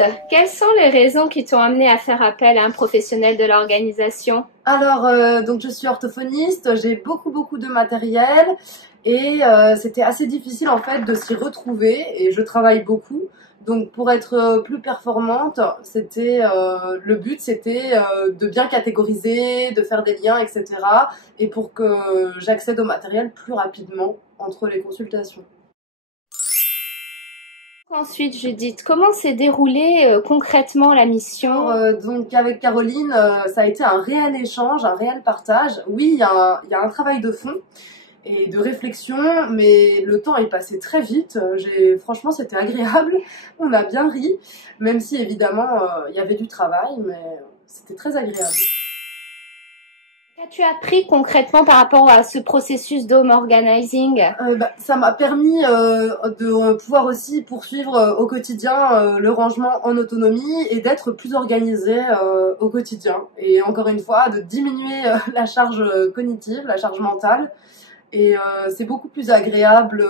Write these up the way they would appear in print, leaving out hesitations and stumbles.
orthophoniste. Quelles sont les raisons qui t'ont amené à faire appel à un professionnel de l'organisation? Alors, donc je suis orthophoniste, j'ai beaucoup de matériel et c'était assez difficile en fait de s'y retrouver et je travaille beaucoup. Donc pour être plus performante, le but c'était de bien catégoriser, de faire des liens, etc. Et pour que j'accède au matériel plus rapidement entre les consultations. Ensuite, Judith, comment s'est déroulée concrètement la mission? Donc avec Caroline, ça a été un réel échange, un réel partage. Oui, il y a un travail de fond et de réflexion, mais le temps est passé très vite. Franchement, c'était agréable. On a bien ri, même si évidemment il y avait du travail, mais c'était très agréable. Qu'as-tu appris concrètement par rapport à ce processus d'home organizing? Ça m'a permis de pouvoir aussi poursuivre au quotidien le rangement en autonomie et d'être plus organisée au quotidien. Et encore une fois, de diminuer la charge cognitive, la charge mentale. Et c'est beaucoup plus agréable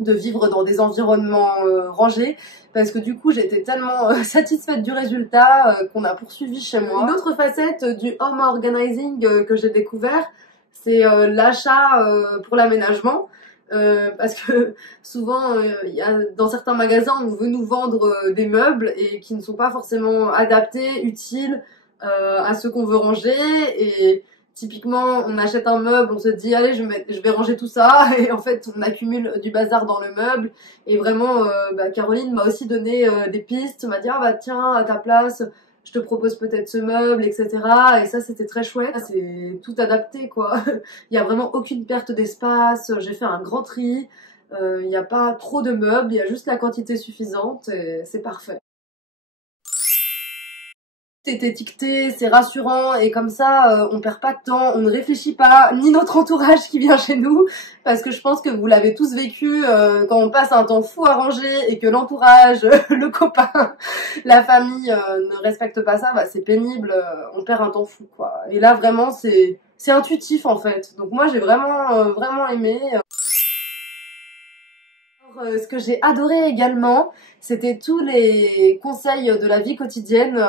de vivre dans des environnements rangés parce que du coup j'étais tellement satisfaite du résultat qu'on a poursuivi chez moi. Une autre facette du home organizing que j'ai découvert, c'est l'achat pour l'aménagement. Parce que souvent, dans certains magasins, on veut nous vendre des meubles et qui ne sont pas forcément adaptés, utiles à ce qu'on veut ranger. Et typiquement, on achète un meuble, on se dit allez, je vais ranger tout ça, et en fait, on accumule du bazar dans le meuble. Et vraiment, Caroline m'a aussi donné des pistes, m'a dit ah bah tiens, à ta place, je te propose peut-être ce meuble, etc. Et ça, c'était très chouette. C'est tout adapté, quoi. Il y a vraiment aucune perte d'espace. J'ai fait un grand tri. Il n'y a pas trop de meubles, il y a juste la quantité suffisante et c'est parfait. C'est étiqueté, c'est rassurant et comme ça on perd pas de temps, on ne réfléchit pas, ni notre entourage qui vient chez nous, parce que je pense que vous l'avez tous vécu quand on passe un temps fou à ranger et que l'entourage, le copain, la famille ne respecte pas ça, bah c'est pénible, on perd un temps fou quoi. Et là vraiment c'est intuitif en fait, donc moi j'ai vraiment aimé. Ce que j'ai adoré également, c'était tous les conseils de la vie quotidienne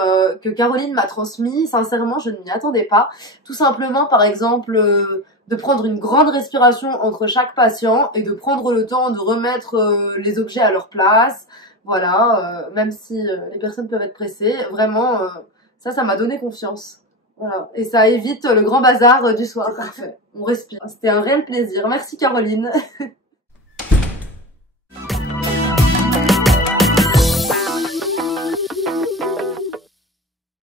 que Caroline m'a transmis. Sincèrement, je ne m'y attendais pas. Tout simplement, par exemple, de prendre une grande respiration entre chaque patient et de prendre le temps de remettre les objets à leur place. Voilà, même si les personnes peuvent être pressées, vraiment, ça m'a donné confiance. Voilà. Et ça évite le grand bazar du soir. Parfait. On respire. C'était un réel plaisir. Merci Caroline.